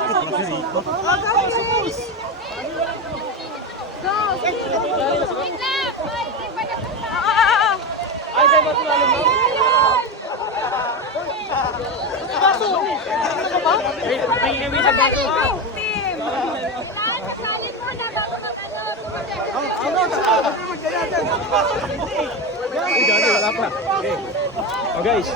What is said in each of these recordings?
Ikot kasi ikot. Wala pa. Oh guys.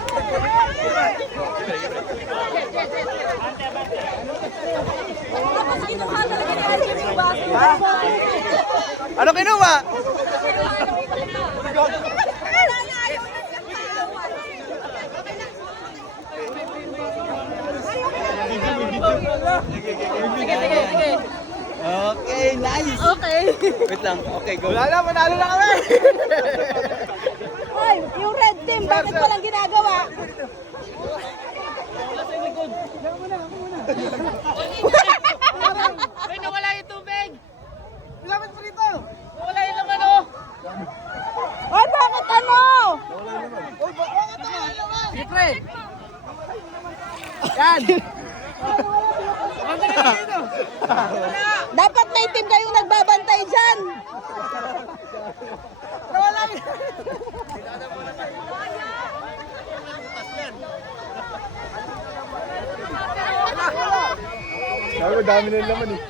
Ano kinuha? Sige. Okay, nice. Okay. Wait lang. Okay, go. Wala na, manalo na kami. Hoy, yung red team, bakit walang ginagawa? Ay, nawala yung tubig! Ilapit mo dito. Nawala yung naman, oh! Hoy, bakit ano? Uy, bakit naman? Siyempre! Dapat may team kayong nagbabantay dyan. Sabi ko, dami na yung laman eh.